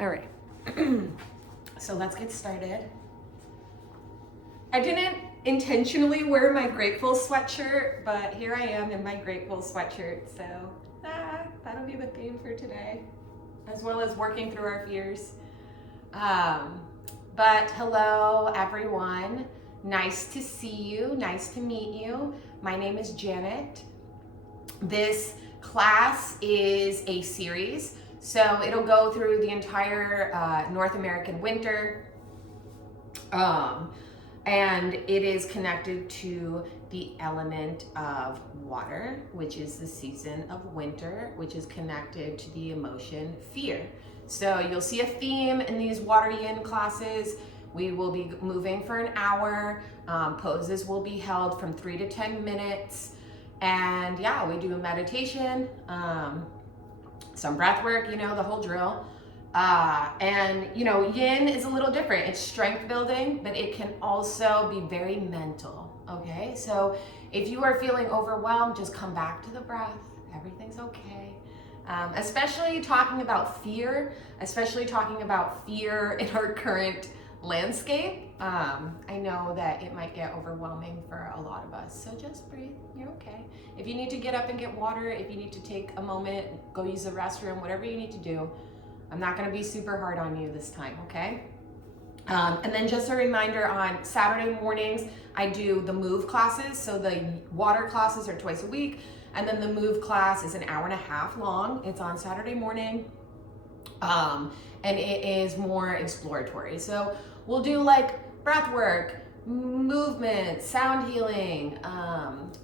All right, so let's get started. I didn't intentionally wear my grateful sweatshirt, but here I am in my grateful sweatshirt, so that'll be the theme for today, as well as working through our fears. But hello, everyone. Nice to see you, nice to meet you. My name is Janet. This class is a series, so it'll go through the entire North American winter, and it is connected to the element of water, which is the season of winter, which is connected to the emotion fear. So you'll see a theme in these water yin classes. We will be moving for an hour. Poses will be held from 3 to 10 minutes. And yeah, we do a meditation, some breath work, the whole drill. And yin is a little different. It's strength building, but it can also be very mental, okay? So if you are feeling overwhelmed, just come back to the breath. Everything's okay. Especially talking about fear in our current landscape. I know that it might get overwhelming for a lot of us, so just breathe, you're okay. If you need to get up and get water, if you need to take a moment, go use the restroom, whatever you need to do, I'm not gonna be super hard on you this time, okay? And then just a reminder, on Saturday mornings, I do the move classes. So the water classes are twice a week, and then the move class is an hour and a half long. It's on Saturday morning, and it is more exploratory. So we'll do like breath work, movement, sound healing.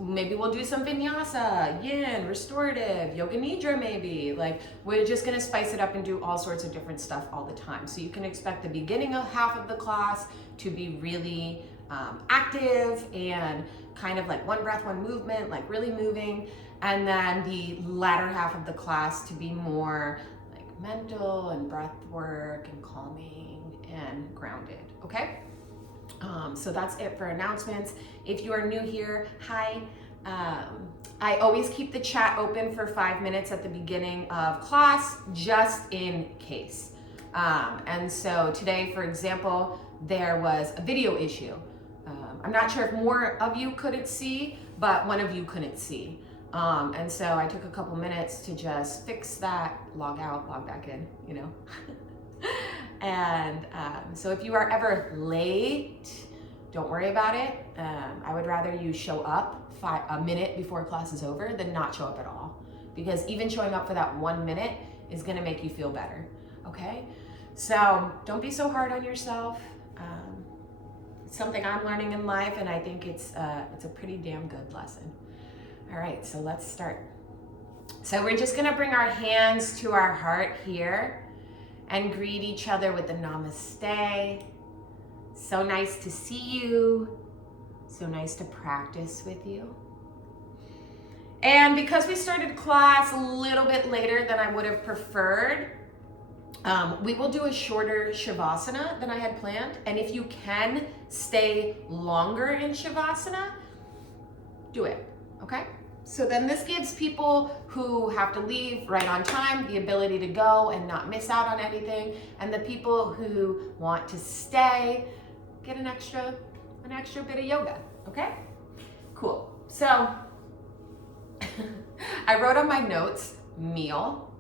Maybe we'll do some vinyasa, yin, restorative, yoga nidra maybe. Like, we're just gonna spice it up and do all sorts of different stuff all the time. So you can expect the beginning of half of the class to be really active and kind of like one breath, one movement, like really moving. And then the latter half of the class to be more like mental and breath work and calming and grounded, okay? So that's it for announcements. If you are new here, hi. I always keep the chat open for 5 minutes at the beginning of class, just in case. And so today, for example, there was a video issue. I'm not sure if more of you couldn't see, but one of you couldn't see. And so I took a couple minutes to just fix that, log out, log back in, And so if you are ever late, don't worry about it. I would rather you show up a minute before class is over than not show up at all. Because even showing up for that 1 minute is gonna make you feel better, okay? So don't be so hard on yourself. It's something I'm learning in life, and I think it's a pretty damn good lesson. All right, so let's start. So we're just gonna bring our hands to our heart here and greet each other with the namaste. So nice to see you. So nice to practice with you. And because we started class a little bit later than I would have preferred, we will do a shorter Shavasana than I had planned. And if you can stay longer in Shavasana, do it, okay? So then this gives people who have to leave right on time the ability to go and not miss out on anything. And the people who want to stay get an extra bit of yoga, okay? Cool. So I wrote on my notes, meal.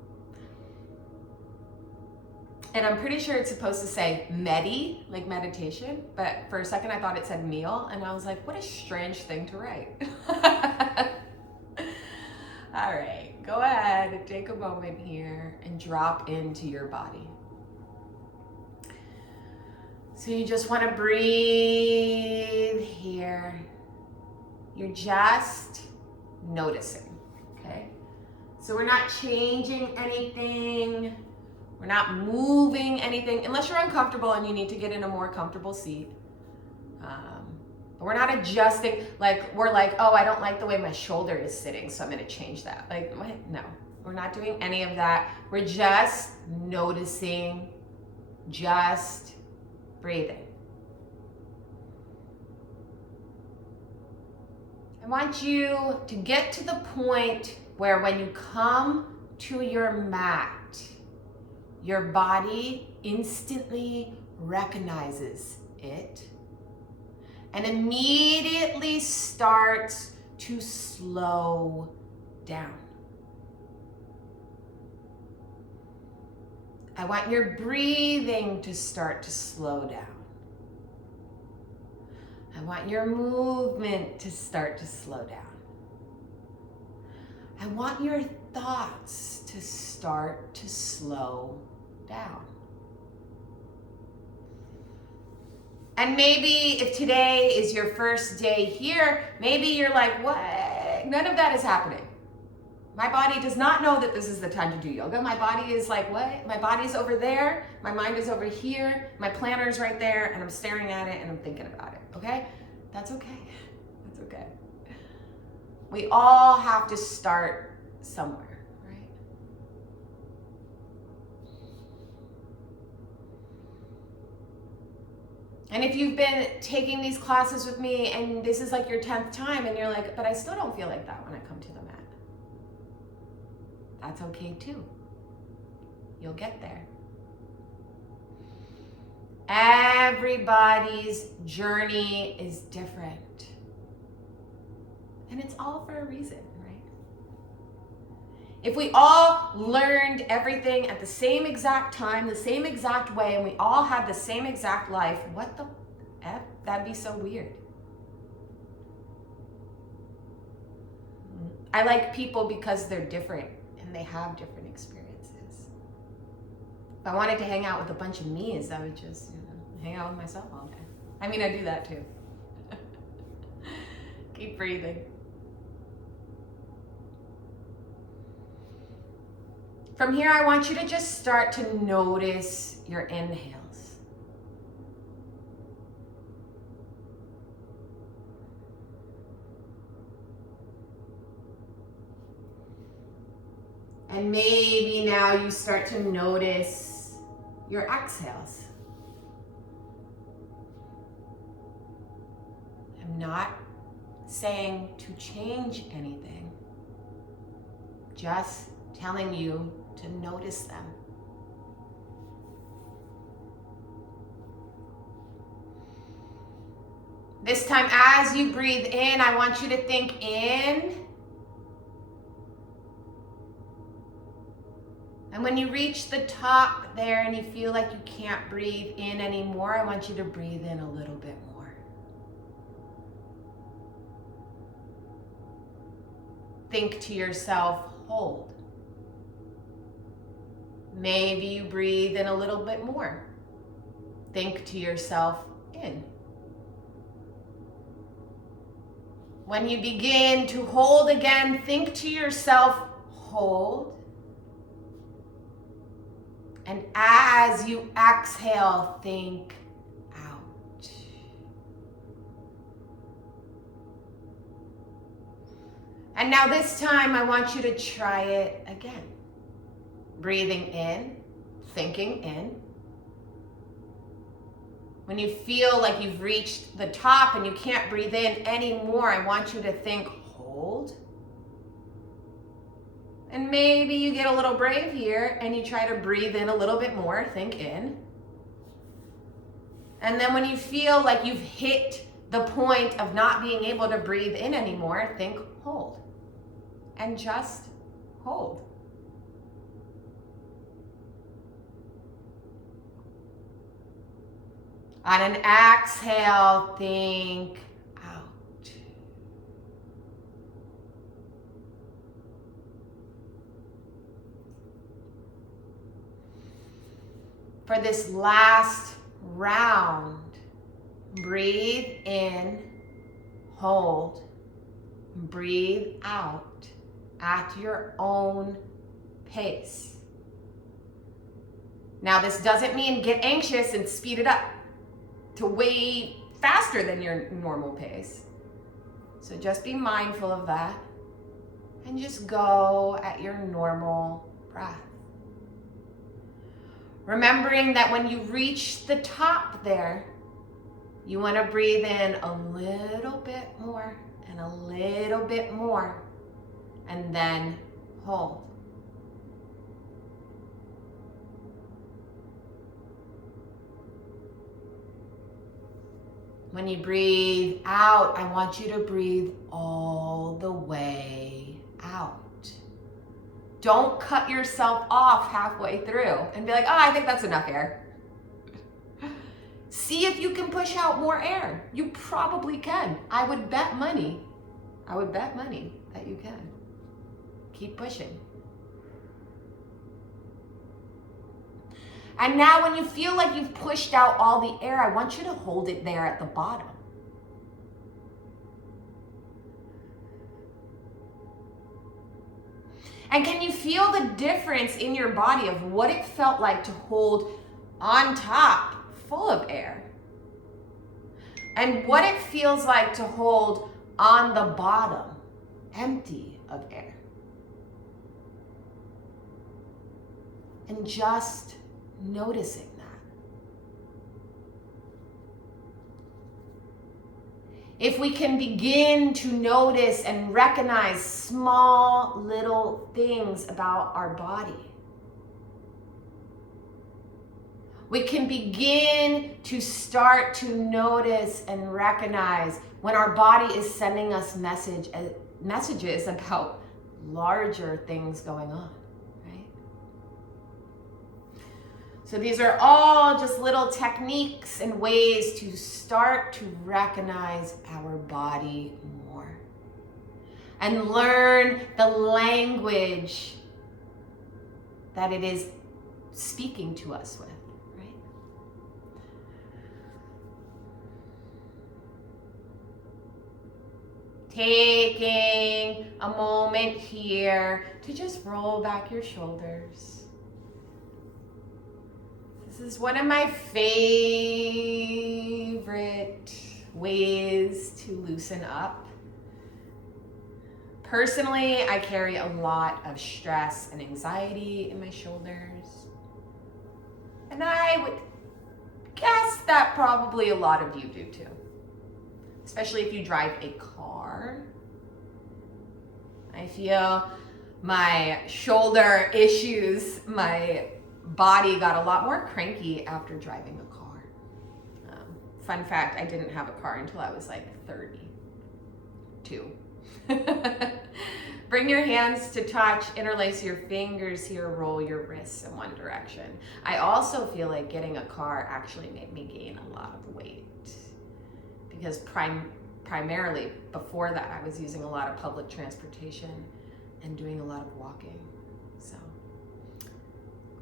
And I'm pretty sure it's supposed to say medi, like meditation. But for a second I thought it said meal. And I was like, what a strange thing to write. All right, go ahead and take a moment here and drop into your body. So you just want to breathe here. You're just noticing, okay? So we're not changing anything. We're not moving anything, unless you're uncomfortable and you need to get in a more comfortable seat. We're not adjusting, we're like, oh, I don't like the way my shoulder is sitting, so I'm gonna change that. Like, what? No, we're not doing any of that. We're just noticing, just breathing. I want you to get to the point where when you come to your mat, your body instantly recognizes it and immediately starts to slow down. I want your breathing to start to slow down. I want your movement to start to slow down. I want your thoughts to start to slow down. And maybe if today is your first day here, maybe you're like, what? None of that is happening. My body does not know that this is the time to do yoga. My body is like, what? My body's over there. My mind is over here. My planner's right there, and I'm staring at it and I'm thinking about it, okay? That's okay. That's okay. We all have to start somewhere, right? And if you've been taking these classes with me and this is like your 10th time and you're like, but I still don't feel like that when I come to the mat. That's okay too. You'll get there. Everybody's journey is different. And it's all for a reason, right? If we all learned everything at the same exact time, the same exact way, and we all had the same exact life, what the F? That'd be so weird. I like people because they're different and they have different experiences. If I wanted to hang out with a bunch of me's, I would just, hang out with myself all day. I mean, I do that too. Keep breathing. From here, I want you to just start to notice your inhales. And maybe now you start to notice your exhales. I'm not saying to change anything, just telling you to notice them. This time, as you breathe in, I want you to think in. And when you reach the top there and you feel like you can't breathe in anymore, I want you to breathe in a little bit more. Think to yourself, hold. Maybe you breathe in a little bit more. Think to yourself, in. When you begin to hold again, think to yourself, hold. And as you exhale, think out. And now this time, I want you to try it again. Breathing in, thinking in. When you feel like you've reached the top and you can't breathe in anymore, I want you to think, hold. And maybe you get a little brave here and you try to breathe in a little bit more, think in. And then when you feel like you've hit the point of not being able to breathe in anymore, think hold. And just hold. On an exhale, think out. For this last round, breathe in, hold, breathe out at your own pace. Now, this doesn't mean get anxious and speed it up to way faster than your normal pace. So just be mindful of that and just go at your normal breath. Remembering that when you reach the top there, you want to breathe in a little bit more and a little bit more, and then hold. When you breathe out, I want you to breathe all the way out. Don't cut yourself off halfway through and be like, oh, I think that's enough air. See if you can push out more air. You probably can. I would bet money that you can. Keep pushing. And now when you feel like you've pushed out all the air, I want you to hold it there at the bottom. And can you feel the difference in your body of what it felt like to hold on top full of air? And what it feels like to hold on the bottom empty of air? And just noticing that. If we can begin to notice and recognize small little things about our body, we can begin to start to notice and recognize when our body is sending us messages about larger things going on. So these are all just little techniques and ways to start to recognize our body more and learn the language that it is speaking to us with, right? Taking a moment here to just roll back your shoulders. This is one of my favorite ways to loosen up. Personally, I carry a lot of stress and anxiety in my shoulders. And I would guess that probably a lot of you do too. Especially if you drive a car. I feel my shoulder issues, my body got a lot more cranky after driving a car. Fun fact, I didn't have a car until I was like 32. Bring your hands to touch, interlace your fingers here, roll your wrists in one direction. I also feel like getting a car actually made me gain a lot of weight because primarily before that I was using a lot of public transportation and doing a lot of walking. So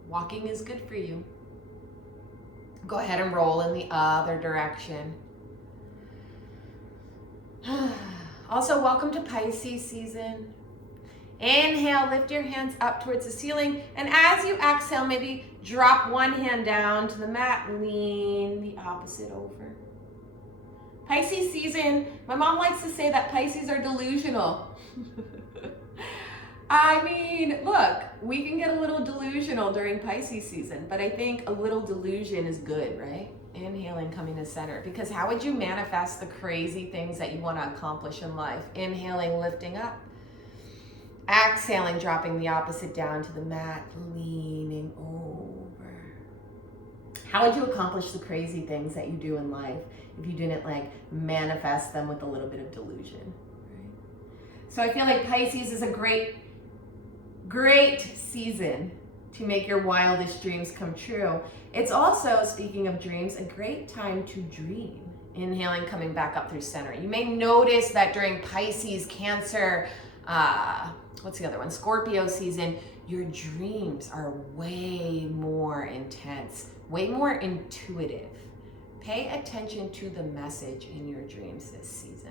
walking is good for you. Go ahead and roll in the other direction. Also, welcome to Pisces season. Inhale, lift your hands up towards the ceiling. And as you exhale, maybe drop one hand down to the mat, lean the opposite over. Pisces season, my mom likes to say that Pisces are delusional. I mean, look, we can get a little delusional during Pisces season, but I think a little delusion is good, right? Inhaling, coming to center, because how would you manifest the crazy things that you want to accomplish in life? Inhaling, lifting up. Exhaling, dropping the opposite down to the mat, leaning over. How would you accomplish the crazy things that you do in life if you didn't like manifest them with a little bit of delusion, right? So I feel like Pisces is a great season to make your wildest dreams come true. It's also, speaking of dreams, a great time to dream. Inhaling, coming back up through center. You may notice that during Pisces, Cancer, what's the other one? Scorpio season, your dreams are way more intense, way more intuitive. Pay attention to the message in your dreams this season.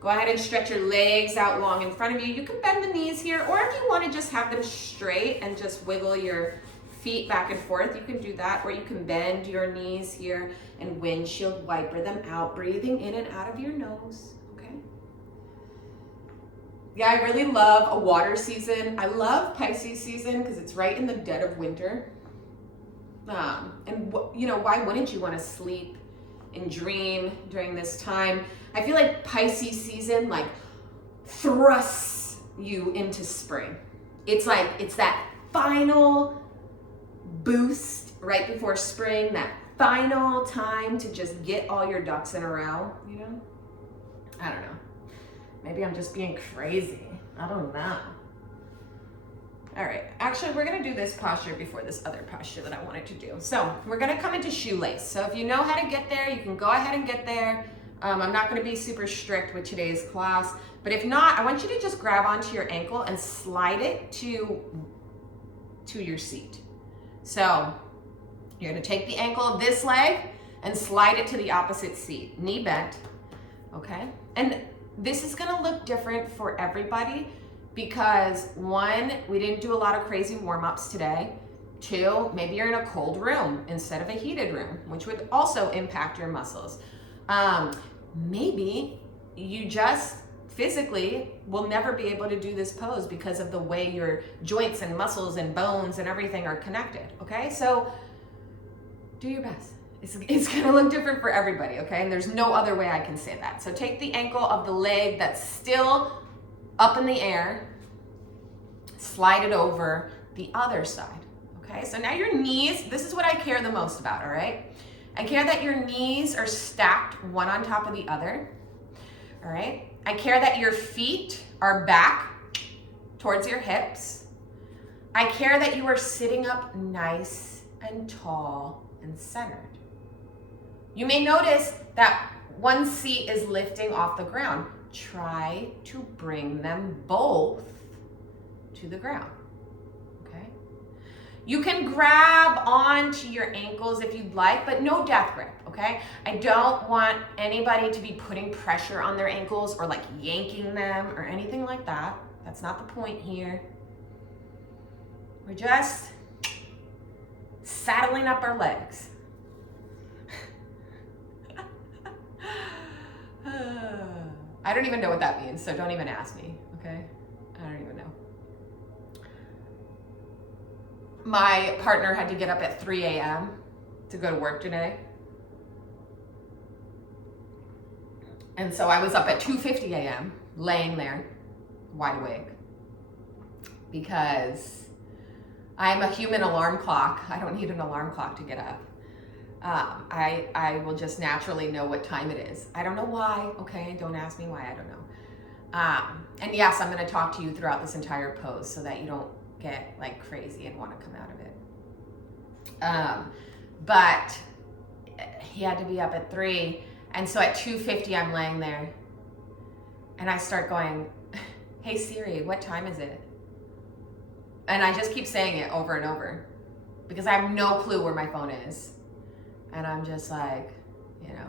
Go ahead and stretch your legs out long in front of you. You can bend the knees here, or if you want to just have them straight and just wiggle your feet back and forth, you can do that, or you can bend your knees here and windshield wiper them out, breathing in and out of your nose, okay? Yeah, I really love a water season. I love Pisces season because it's right in the dead of winter. And you know, why wouldn't you want to sleep and dream during this time? I feel like Pisces season like thrusts you into spring. It's that final boost right before spring, that final time to just get all your ducks in a row, you know? I don't know. Maybe I'm just being crazy. I don't know. All right, actually we're gonna do this posture before this other posture that I wanted to do. So we're gonna come into shoelace. So if you know how to get there, you can go ahead and get there. I'm not gonna be super strict with today's class, but if not, I want you to just grab onto your ankle and slide it to your seat. So you're gonna take the ankle of this leg and slide it to the opposite seat, knee bent, okay? And this is gonna look different for everybody because one, we didn't do a lot of crazy warm-ups today. Two, maybe you're in a cold room instead of a heated room, which would also impact your muscles. Maybe you just physically will never be able to do this pose because of the way your joints and muscles and bones and everything are connected, okay? So do your best. It's gonna look different for everybody, okay? And there's no other way I can say that. So take the ankle of the leg that's still up in the air, slide it over the other side, okay? So now your knees, this is what I care the most about, all right? I care that your knees are stacked one on top of the other, all right? I care that your feet are back towards your hips. I care that you are sitting up nice and tall and centered. You may notice that one seat is lifting off the ground. Try to bring them both to the ground, okay? You can grab onto your ankles if you'd like, but no death grip, okay? I don't want anybody to be putting pressure on their ankles or like yanking them or anything like that. That's not the point here. We're just saddling up our legs. I don't even know what that means, so don't even ask me, okay? I don't even know. My partner had to get up at 3 a.m. to go to work today. And so I was up at 2:50 a.m. laying there, wide awake, because I'm a human alarm clock. I don't need an alarm clock to get up. I will just naturally know what time it is. I don't know why, okay? Don't ask me why, I don't know. And yes, I'm gonna talk to you throughout this entire pose so that you don't get like crazy and wanna come out of it. But he had to be up at 3, and so at 2:50 I'm laying there, and I start going, hey Siri, what time is it? And I just keep saying it over and over because I have no clue where my phone is. And I'm just like, you know,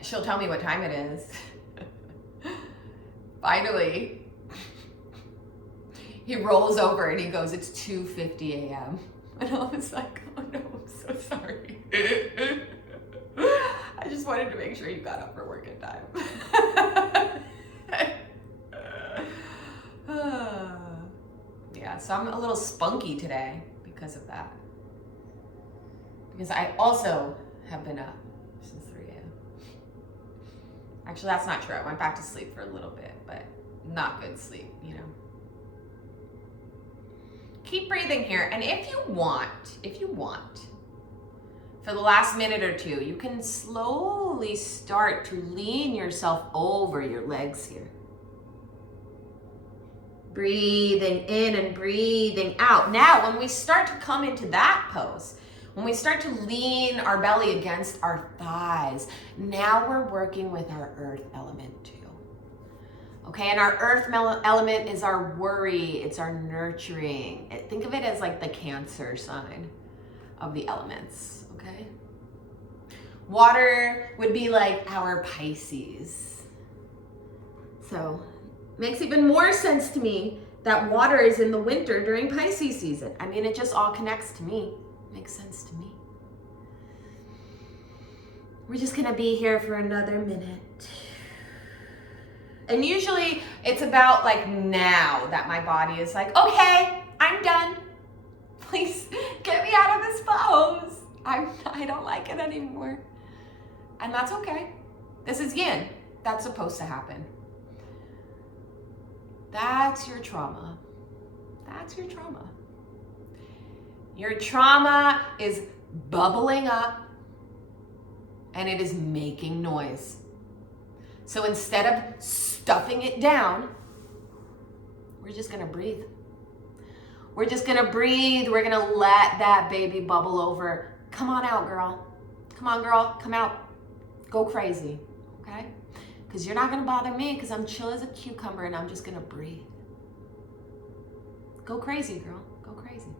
she'll tell me what time it is. Finally, he rolls over and he goes, it's 2:50 a.m. And I was like, oh no, I'm so sorry. I just wanted to make sure you got up for work in time. Yeah, so I'm a little spunky today because of that. Because I also have been up since 3 a.m. Actually, that's not true. I went back to sleep for a little bit, but not good sleep, you know. Keep breathing here. And if you want, for the last minute or two, you can slowly start to lean yourself over your legs here. Breathing in and breathing out. Now, when we start to come into that pose, when we start to lean our belly against our thighs, now we're working with our earth element too. Okay, and our earth element is our worry, it's our nurturing. Think of it as like the Cancer sign of the elements, okay? Water would be like our Pisces. So, makes even more sense to me that water is in the winter during Pisces season. I mean, it just all connects to me. Makes sense to me. We're just gonna be here for another minute. And usually it's about like now that my body is like, okay, I'm done. Please get me out of this pose. I don't like it anymore. And that's okay. This is yin. That's supposed to happen. That's your trauma. That's your trauma. Your trauma is bubbling up and it is making noise. So instead of stuffing it down, we're just gonna breathe. We're just gonna breathe. We're gonna let that baby bubble over. Come on out, girl. Come on, girl, come out. Go crazy, okay? Because you're not gonna bother me because I'm chill as a cucumber and I'm just gonna breathe. Go crazy, girl, go crazy.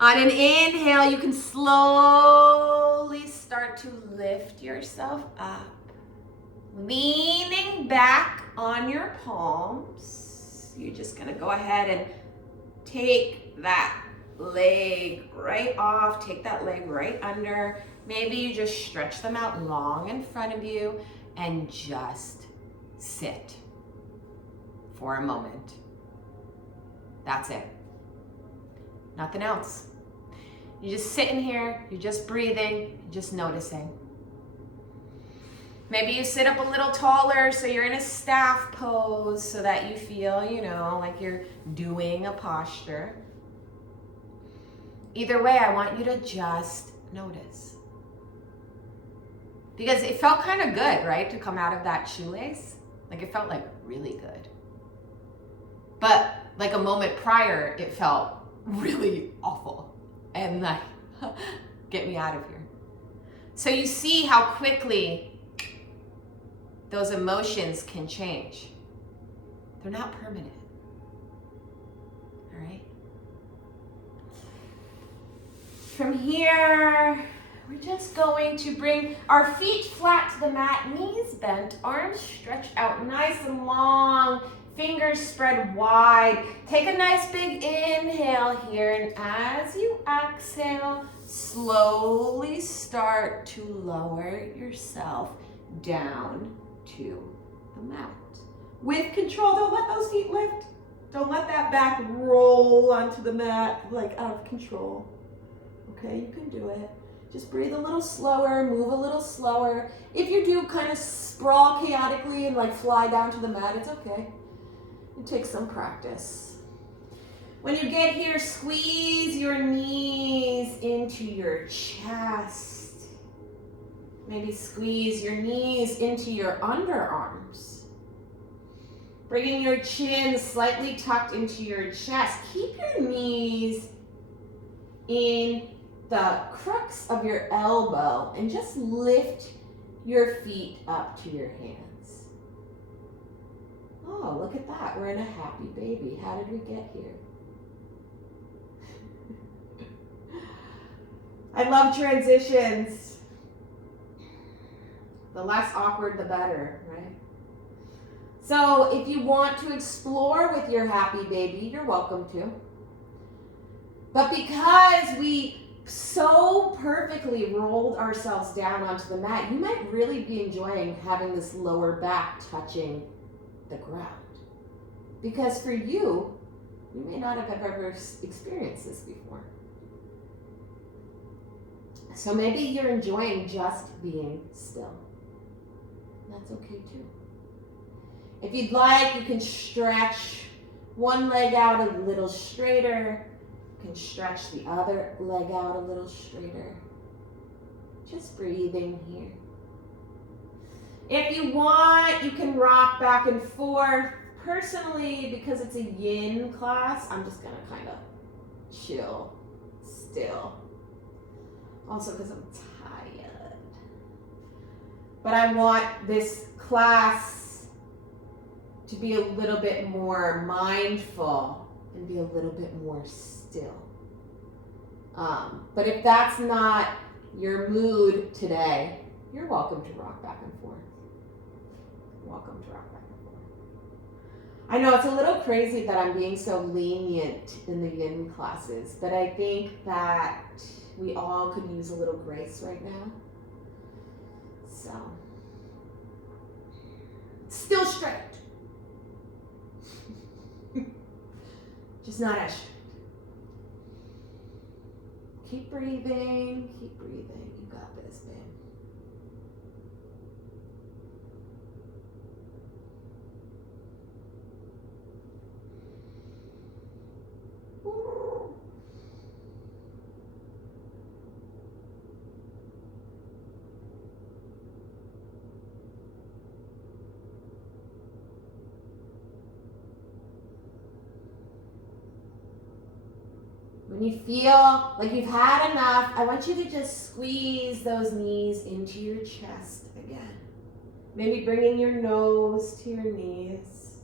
On an inhale, you can slowly start to lift yourself up, leaning back on your palms. You're just gonna go ahead and take that leg right off, take that leg right under. Maybe you just stretch them out long in front of you and just sit for a moment. That's it. Nothing else. You're just sitting here, you're just breathing, you're just noticing. Maybe you sit up a little taller so you're in a staff pose so that you feel, like you're doing a posture. Either way, I want you to just notice. Because it felt kind of good, right, to come out of that shoelace? Like it felt like really good. But like a moment prior, it felt really awful. And like, get me out of here. So you see how quickly those emotions can change. They're not permanent. All right? From here, we're just going to bring our feet flat to the mat, knees bent, arms stretched out nice and long, fingers spread wide. Take a nice big inhale here, and as you exhale, slowly start to lower yourself down to the mat. With control, don't let those feet lift. Don't let that back roll onto the mat like out of control. Okay, you can do it. Just breathe a little slower, move a little slower. If you do kind of sprawl chaotically and like fly down to the mat, it's okay. It takes some practice. When you get here, squeeze your knees into your chest. Maybe squeeze your knees into your underarms. Bringing your chin slightly tucked into your chest. Keep your knees in the crux of your elbow and just lift your feet up to your hands. Oh, look at that. We're in a happy baby. How did we get here? I love transitions. The less awkward, the better, right? So if you want to explore with your happy baby, you're welcome to. But because we so perfectly rolled ourselves down onto the mat, you might really be enjoying having this lower back touching the ground. Because for you, you may not have ever experienced this before. So maybe you're enjoying just being still. That's okay too. If you'd like, you can stretch one leg out a little straighter. You can stretch the other leg out a little straighter. Just breathing here. If you want, you can rock back and forth. Personally, because it's a yin class, I'm just gonna kind of chill still. Also because I'm tired. But I want this class to be a little bit more mindful and be a little bit more still. But if that's not your mood today, you're welcome to rock back and forth. Welcome to rock back and forth. I know it's a little crazy that I'm being so lenient in the yin classes, but I think that we all could use a little grace right now. So, still straight. Just not as straight. Keep breathing, keep breathing. You got this, babe. When you feel like you've had enough, I want you to just squeeze those knees into your chest again. Maybe bringing your nose to your knees.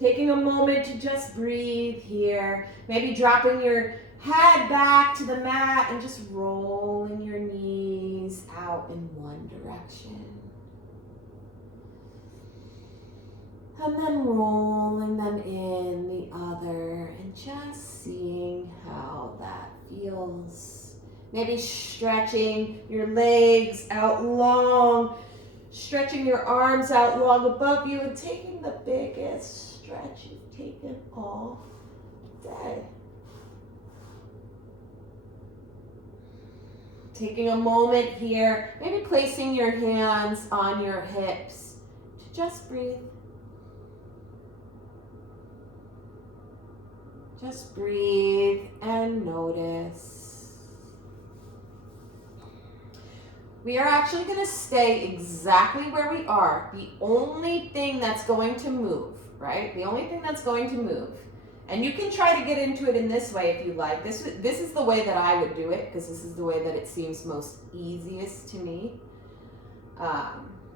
Taking a moment to just breathe here. Maybe dropping your head back to the mat and just rolling your knees out in one direction. And then rolling them in the other and just seeing how that feels. Maybe stretching your legs out long, stretching your arms out long above you and taking the biggest stretch you've taken all day. Taking a moment here, maybe placing your hands on your hips to just breathe. Just breathe and notice. We are actually going to stay exactly where we are. The only thing that's going to move, right? The only thing that's going to move. And you can try to get into it in this way if you like. This is the way that I would do it because this is the way that it seems most easiest to me.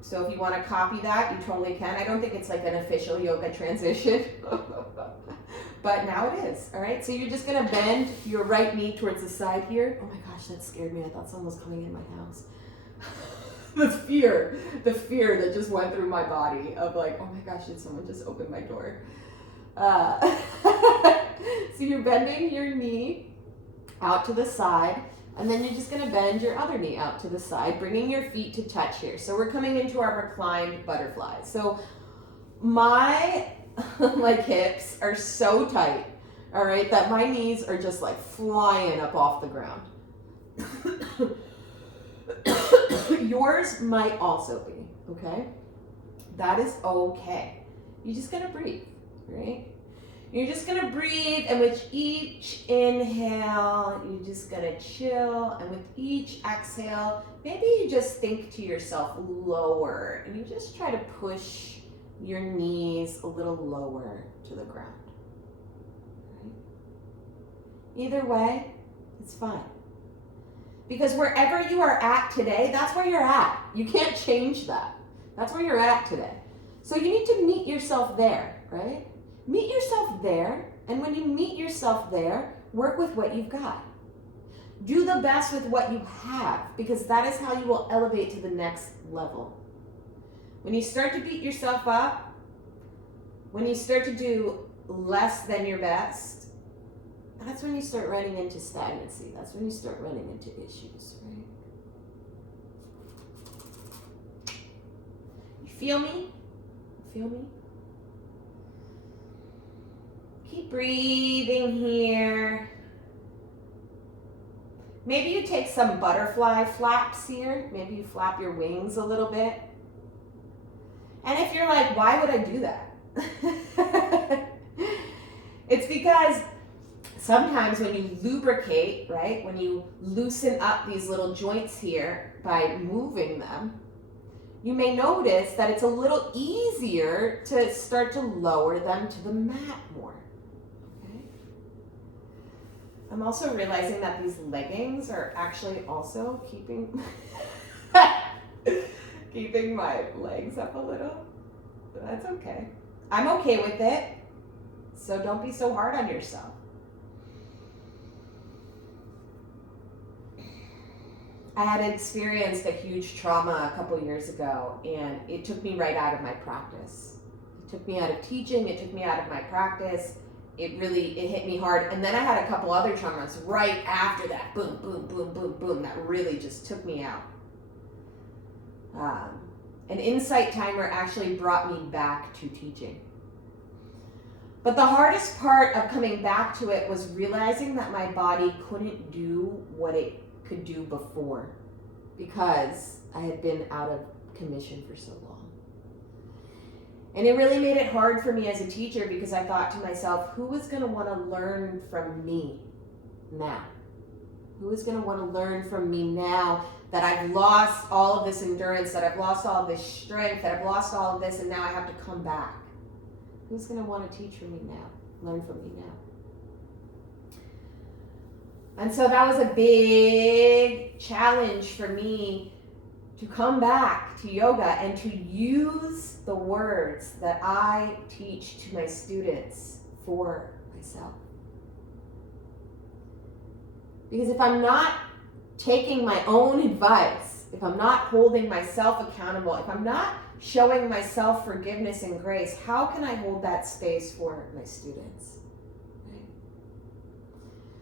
So if you want to copy that, you totally can. I don't think it's like an official yoga transition. But now it is, all right? So you're just gonna bend your right knee towards the side here. Oh my gosh, that scared me. I thought someone was coming in my house. the fear that just went through my body of like, oh my gosh, did someone just open my door? So you're bending your knee out to the side, and then you're just gonna bend your other knee out to the side, bringing your feet to touch here. So we're coming into our reclined butterfly. So my like hips are so tight, all right, that my knees are just like flying up off the ground. Yours might also be, okay? That is okay. You're just gonna breathe, right? You're just gonna breathe, and with each inhale, you're just gonna chill, and with each exhale, maybe you just think to yourself lower, and you just try to push your knees a little lower to the ground. Right? Either way, it's fine. Because wherever you are at today, that's where you're at. You can't change that. That's where you're at today. So you need to meet yourself there, right? Meet yourself there, and when you meet yourself there, work with what you've got. Do the best with what you have, because that is how you will elevate to the next level. When you start to beat yourself up, when you start to do less than your best, that's when you start running into stagnancy. That's when you start running into issues, right? You feel me? Feel me? Keep breathing here. Maybe you take some butterfly flaps here. Maybe you flap your wings a little bit. And if you're like, why would I do that? It's because sometimes when you lubricate, right, when you loosen up these little joints here by moving them, you may notice that it's a little easier to start to lower them to the mat more. Okay? I'm also realizing that these leggings are actually also keeping my legs up a little. But that's okay. I'm okay with it. So don't be so hard on yourself. I had experienced a huge trauma a couple years ago, and it took me right out of my practice. It took me out of teaching, it took me out of my practice. It hit me hard. And then I had a couple other traumas right after that. Boom, boom, boom, boom, boom. That really just took me out. An insight timer actually brought me back to teaching. But the hardest part of coming back to it was realizing that my body couldn't do what it could do before because I had been out of commission for so long. And it really made it hard for me as a teacher because I thought to myself, who is going to want to learn from me now? Who is going to want to learn from me now that I've lost all of this endurance, that I've lost all of this strength, that I've lost all of this, and now I have to come back? Who's going to want to teach from me now, learn from me now? And so that was a big challenge for me to come back to yoga and to use the words that I teach to my students for myself. Because if I'm not taking my own advice, if I'm not holding myself accountable, if I'm not showing myself forgiveness and grace, how can I hold that space for my students? Right?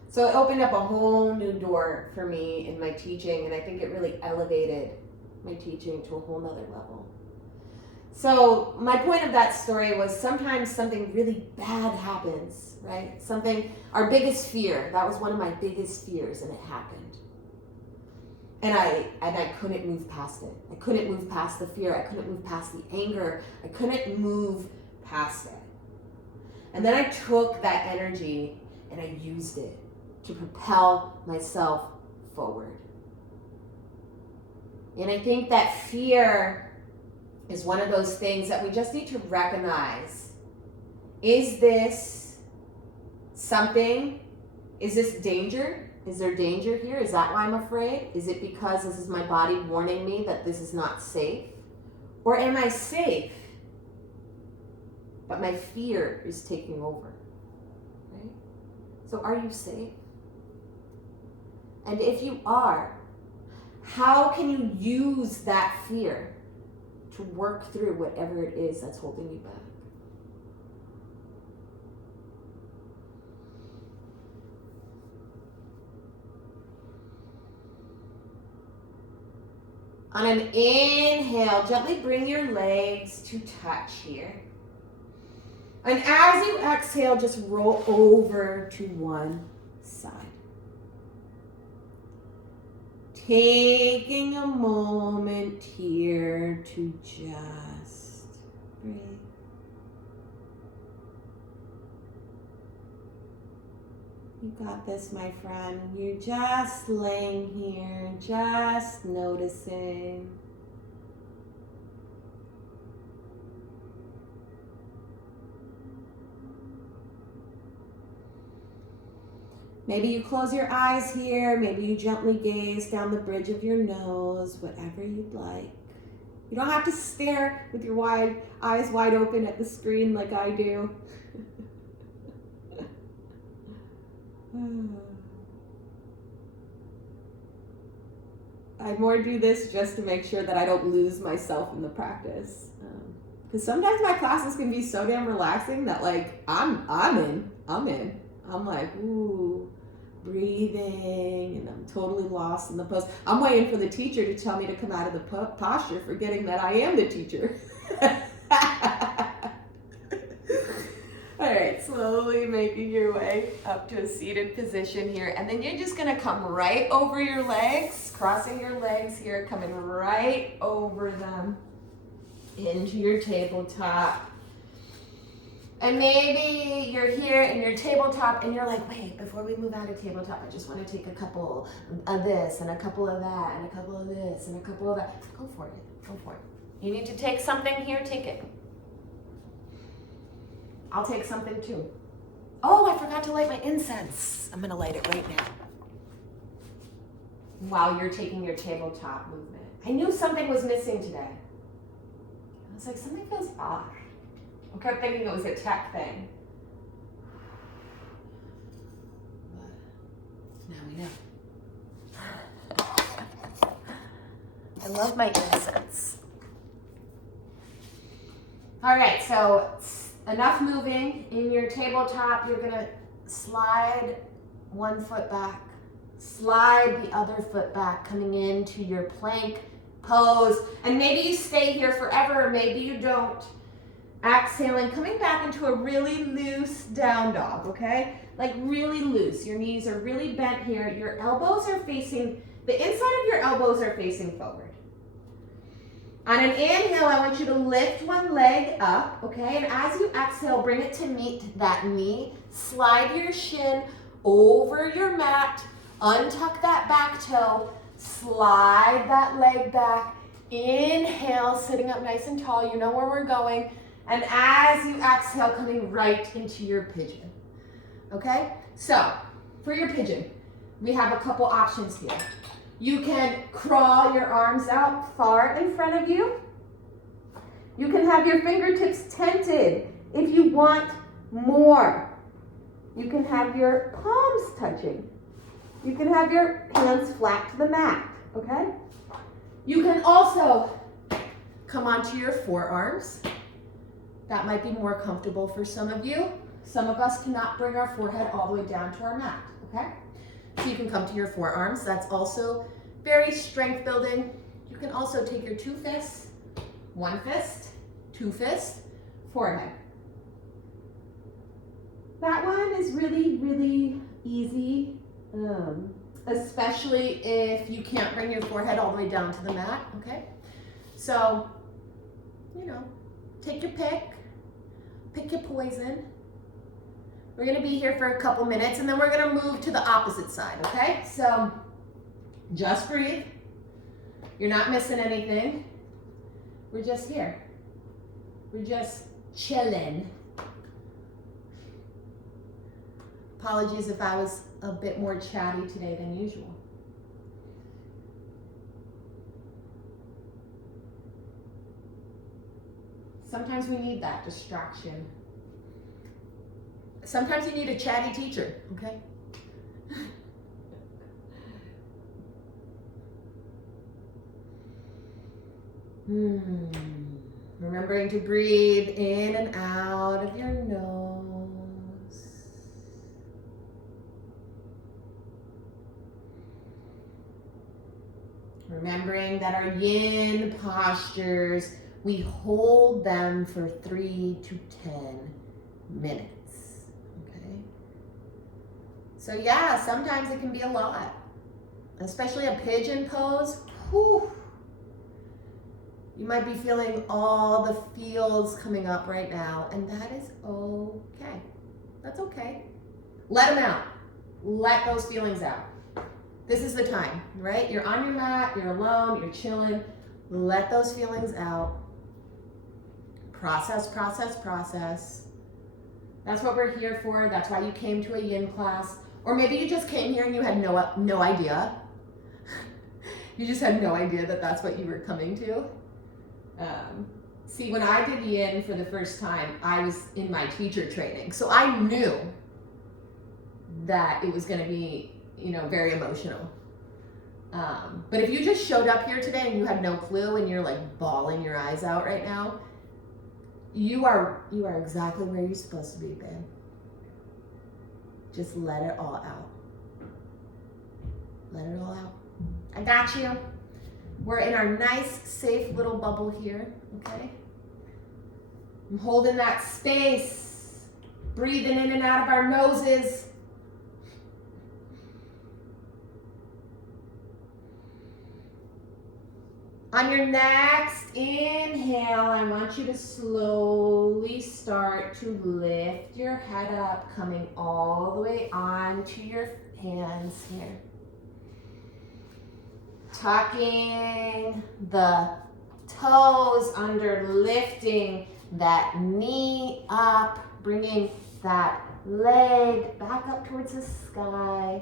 So it opened up a whole new door for me in my teaching, and I think it really elevated my teaching to a whole nother level. So my point of that story was sometimes something really bad happens, right? Something, our biggest fear, that was one of my biggest fears, and it happened. And I couldn't move past it. I couldn't move past the fear. I couldn't move past the anger. I couldn't move past it. And then I took that energy and I used it to propel myself forward. And I think that fear is one of those things that we just need to recognize. Is this something? Is this danger? Is there danger here? Is that why I'm afraid? Is it because this is my body warning me that this is not safe? Or am I safe, but my fear is taking over? Right? So are you safe? And if you are, how can you use that fear to work through whatever it is that's holding you back? On an inhale, gently bring your legs to touch here. And as you exhale, just roll over to one side. Taking a moment here to just breathe. You got this, my friend. You're just laying here, just noticing. Maybe you close your eyes here. Maybe you gently gaze down the bridge of your nose, whatever you'd like. You don't have to stare with your eyes wide open at the screen like I do. I more do this just to make sure that I don't lose myself in the practice. Because sometimes my classes can be so damn relaxing that like I'm in. I'm like, ooh, breathing, and I'm totally lost in the pose. I'm waiting for the teacher to tell me to come out of the posture, forgetting that I am the teacher. All right, slowly making your way up to a seated position here. And then you're just gonna come right over your legs, crossing your legs here, coming right over them into your tabletop. And maybe you're here in your tabletop and you're like, wait, before we move out of tabletop, I just want to take a couple of this and a couple of that and a couple of this and a couple of that. Go for it, go for it. You need to take something here, take it. I'll take something too. Oh, I forgot to light my incense. I'm gonna light it right now. While you're taking your tabletop movement. I knew something was missing today. I was like, something feels off. I kept thinking it was a tech thing. But now we know. I love my incense. All right, so enough moving in your tabletop. You're gonna slide one foot back, slide the other foot back, coming into your plank pose. And maybe you stay here forever, or maybe you don't. Exhaling, coming back into a really loose down dog, okay? Like really loose. Your knees are really bent here. Your elbows are facing, the inside of your elbows are facing forward. On an inhale, I want you to lift one leg up, okay? And as you exhale, bring it to meet that knee. Slide your shin over your mat. Untuck that back toe. Slide that leg back. Inhale, sitting up nice and tall. You know where we're going. And as you exhale, coming right into your pigeon. Okay? So, for your pigeon, we have a couple options here. You can crawl your arms out far in front of you. You can have your fingertips tented if you want more. You can have your palms touching. You can have your hands flat to the mat, okay? You can also come onto your forearms. That might be more comfortable for some of you. Some of us cannot bring our forehead all the way down to our mat, okay? So you can come to your forearms. That's also very strength building. You can also take your two fists, one fist, two fists, forehead. That one is really, really easy, especially if you can't bring your forehead all the way down to the mat, okay? So, you know, take your pick your poison. We're gonna be here for a couple minutes and then we're gonna move to the opposite side, okay? So, just breathe. You're not missing anything. We're just here. We're just chilling. Apologies if I was a bit more chatty today than usual. Sometimes we need that distraction. Sometimes you need a chatty teacher, okay? Remembering to breathe in and out of your nose. Remembering that our yin postures, we hold them for 3 to 10 minutes, okay? So yeah, sometimes it can be a lot, especially a pigeon pose. Whew. You might be feeling all the feels coming up right now, and that is okay. That's okay. Let them out. Let those feelings out. This is the time, right? You're on your mat, you're alone, you're chilling. Let those feelings out. Process, process, process. That's what we're here for. That's why you came to a yin class. Or maybe you just came here and you had no idea. You just had no idea that that's what you were coming to. See, when I did yin for the first time, I was in my teacher training. So I knew that it was going to be, you know, very emotional. But if you just showed up here today and you had no clue and you're like bawling your eyes out right now, you are exactly where you're supposed to be, babe. Just let it all out. Let it all out. I got you. We're in our nice, safe little bubble here, okay? I'm holding that space, breathing in and out of our noses. On your next inhale, I want you to slowly start to lift your head up, coming all the way onto your hands here. Tucking the toes under, lifting that knee up, bringing that leg back up towards the sky.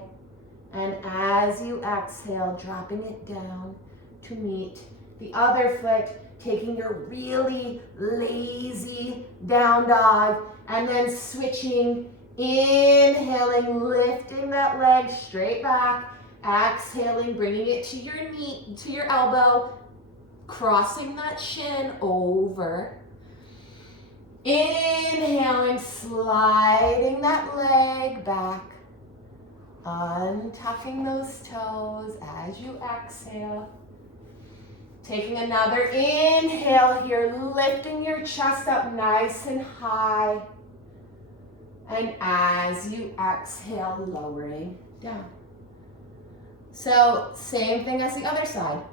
And as you exhale, dropping it down to meet the other foot, taking your really lazy down dog, and then switching, inhaling, lifting that leg straight back, exhaling, bringing it to your knee, to your elbow, crossing that shin over. Inhaling, sliding that leg back, untucking those toes as you exhale. Taking another inhale here, lifting your chest up nice and high. And as you exhale, lowering down. So same thing as the other side.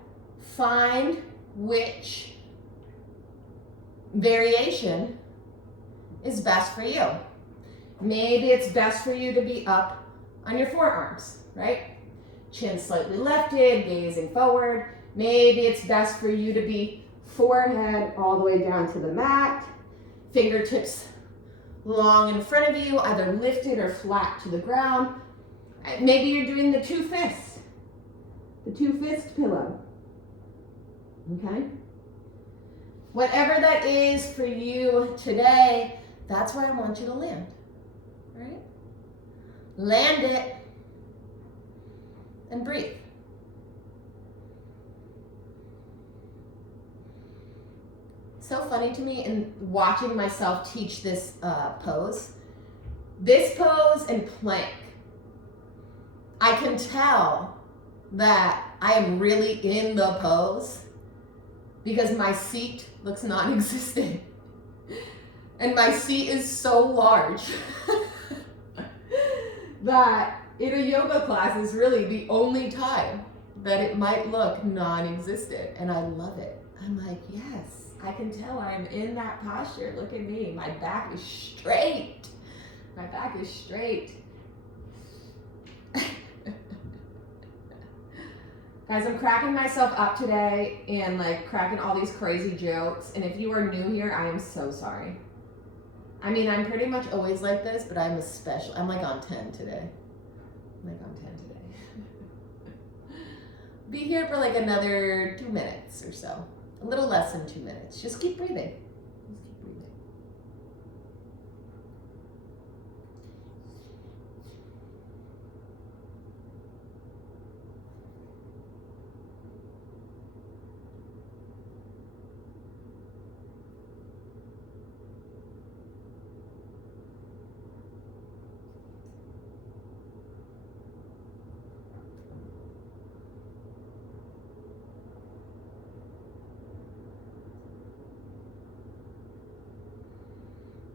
Find which variation is best for you. Maybe it's best for you to be up on your forearms, right? Chin slightly lifted, gazing forward. Maybe it's best for you to be forehead all the way down to the mat, fingertips long in front of you, either lifted or flat to the ground. Maybe you're doing the two fist pillow. Okay? Whatever that is for you today, that's where I want you to land. All right? Land it and breathe. So funny to me in watching myself teach this pose. This pose and plank, I can tell that I am really in the pose because my seat looks non-existent. And my seat is so large that in a yoga class is really the only time that it might look non-existent. And I love it. I'm like, yes. I can tell I'm in that posture. Look at me. My back is straight. My back is straight. Guys, I'm cracking myself up today and like cracking all these crazy jokes. And if you are new here, I am so sorry. I mean, I'm pretty much always like this, but I'm like on 10 today. I'm like on 10 today. Be here for like another 2 minutes or so. A little less than 2 minutes. Just keep breathing. Just keep breathing.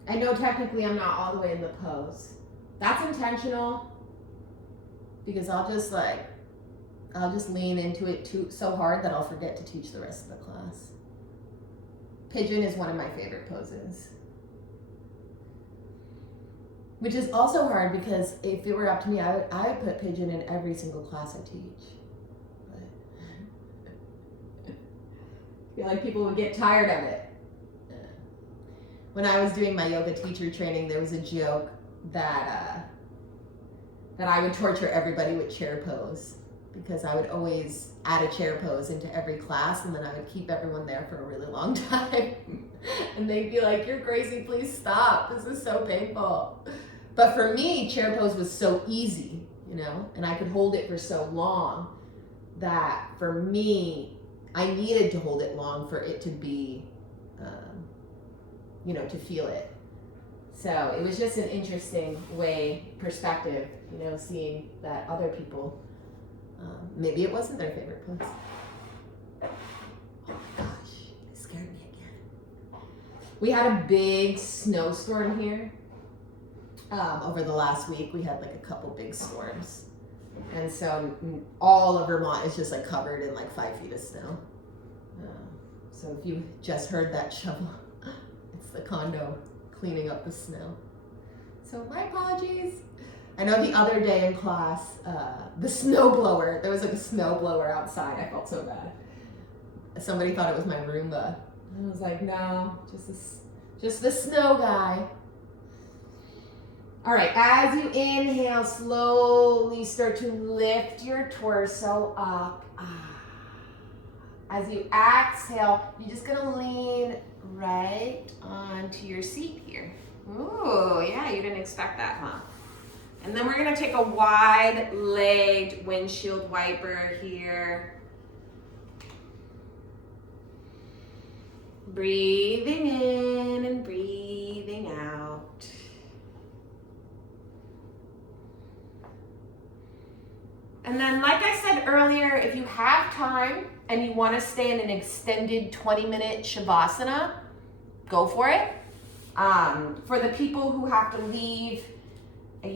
I know technically I'm not all the way in the pose. That's intentional because I'll just lean into it so hard that I'll forget to teach the rest of the class. Pigeon is one of my favorite poses. Which is also hard because if it were up to me, I would put pigeon in every single class I teach. But I feel like people would get tired of it. When I was doing my yoga teacher training, there was a joke that I would torture everybody with chair pose because I would always add a chair pose into every class and then I would keep everyone there for a really long time. And they'd be like, "You're crazy, please stop. This is so painful." But for me, chair pose was so easy, you know, and I could hold it for so long that for me, I needed to hold it long for it to be to feel it. So it was just an interesting perspective, seeing that other people, maybe it wasn't their favorite pose. Oh my gosh, it scared me again. We had a big snowstorm here. Over the last week, we had like a couple big storms. And so all of Vermont is just like covered in like 5 feet of snow. So if you just heard that shovel, the condo cleaning up the snow. So my apologies. I know the other day in class, the snowblower, there was like a snowblower outside. I felt so bad. Somebody thought it was my Roomba. I was like, no, just the snow guy. All right, as you inhale, slowly start to lift your torso up. As you exhale, you're just gonna lean right onto your seat here. Ooh, yeah, you didn't expect that, huh? And then we're gonna take a wide-legged windshield wiper here. Breathing in and breathing out. And then, like I said earlier, if you have time and you want to stay in an extended 20-minute Shavasana, go for it. For the people who have to leave, at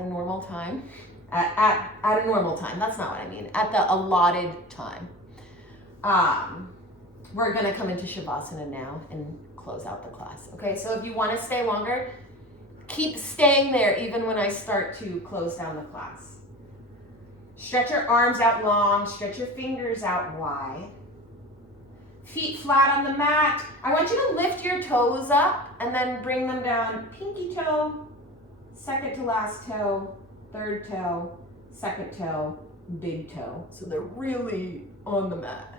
a normal time, at a normal time, that's not what I mean, at the allotted time. We're going to come into Shavasana now and close out the class. Okay, so if you want to stay longer, keep staying there even when I start to close down the class. Stretch your arms out long, stretch your fingers out wide. Feet flat on the mat. I want you to lift your toes up and then bring them down. Pinky toe, second to last toe, third toe, second toe, big toe. So they're really on the mat.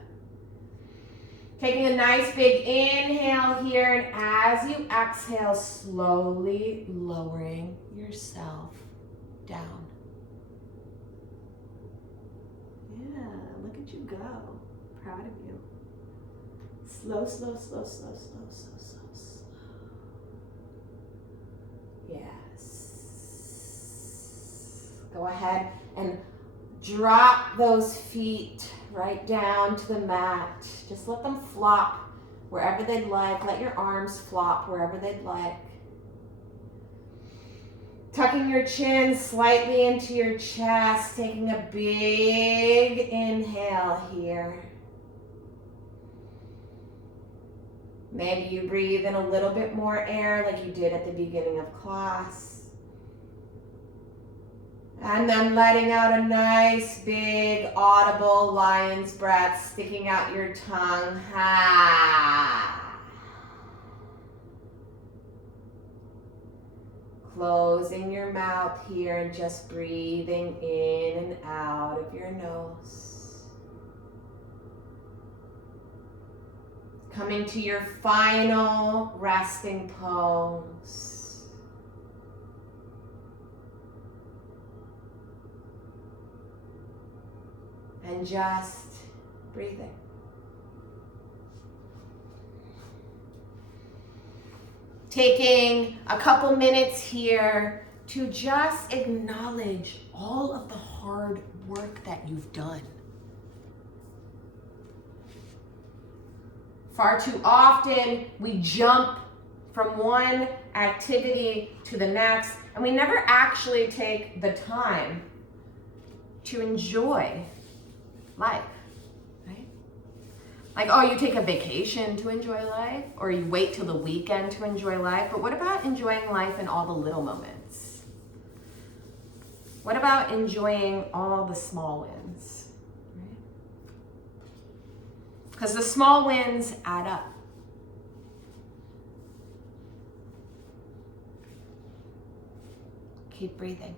Taking a nice big inhale here, and as you exhale, slowly lowering yourself down. Yeah, look at you go. Proud of you. Slow, slow, slow, slow, slow, slow, slow, slow. Yes. Go ahead and drop those feet right down to the mat. Just let them flop wherever they'd like. Let your arms flop wherever they'd like. Tucking your chin slightly into your chest, taking a big inhale here. Maybe you breathe in a little bit more air like you did at the beginning of class. And then letting out a nice, big, audible lion's breath, sticking out your tongue. Ha. Closing your mouth here and just breathing in and out of your nose. Coming to your final resting pose. And just breathing. Taking a couple minutes here to just acknowledge all of the hard work that you've done. Far too often, we jump from one activity to the next, and we never actually take the time to enjoy life, right? Like, oh, you take a vacation to enjoy life, or you wait till the weekend to enjoy life, but what about enjoying life in all the little moments? What about enjoying all the small wins, right? Because the small wins add up. Keep breathing.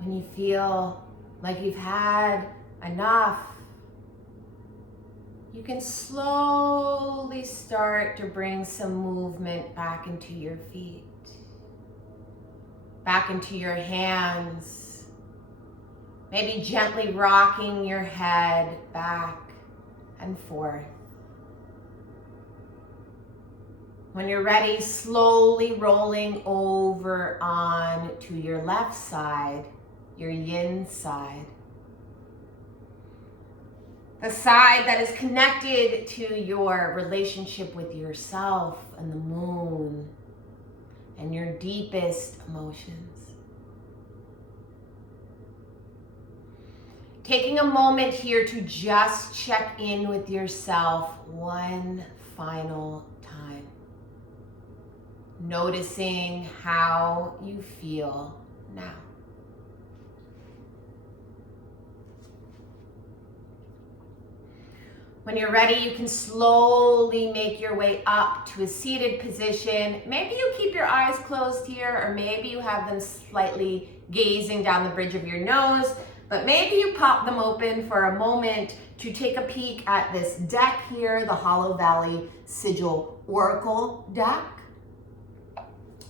When you feel like you've had enough, you can slowly start to bring some movement back into your feet, back into your hands, maybe gently rocking your head back and forth. When you're ready, slowly rolling over on to your left side, your yin side. The side that is connected to your relationship with yourself and the moon and your deepest emotions. Taking a moment here to just check in with yourself one final time. Noticing how you feel now. When you're ready, you can slowly make your way up to a seated position. Maybe you keep your eyes closed here, or maybe you have them slightly gazing down the bridge of your nose, but maybe you pop them open for a moment to take a peek at this deck here, the Hollow Valley Sigil Oracle deck.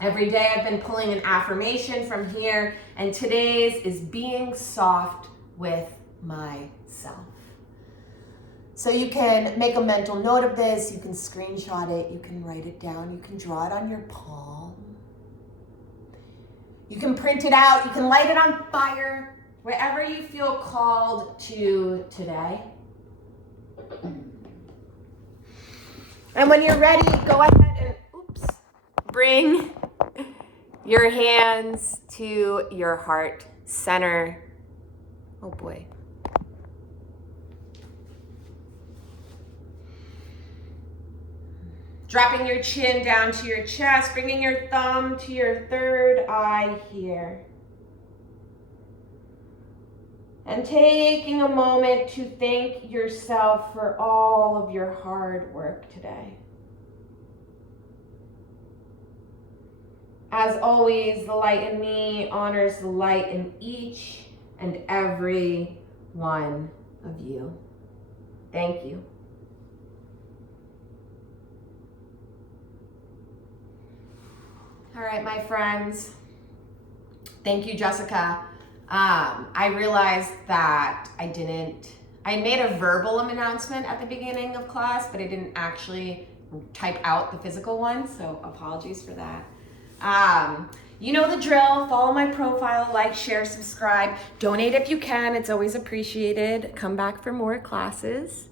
Every day I've been pulling an affirmation from here, and today's is being soft with myself. So you can make a mental note of this, you can screenshot it, you can write it down, you can draw it on your palm. You can print it out, you can light it on fire, wherever you feel called to today. And when you're ready, go ahead and bring your hands to your heart center. Oh boy. Dropping your chin down to your chest, bringing your thumb to your third eye here. And taking a moment to thank yourself for all of your hard work today. As always, the light in me honors the light in each and every one of you. Thank you. All right, my friends. Thank you, Jessica. I realized that I made a verbal announcement at the beginning of class, but I didn't actually type out the physical one, so apologies for that. You know the drill. Follow my profile, like, share, subscribe. Donate if you can. It's always appreciated. Come back for more classes.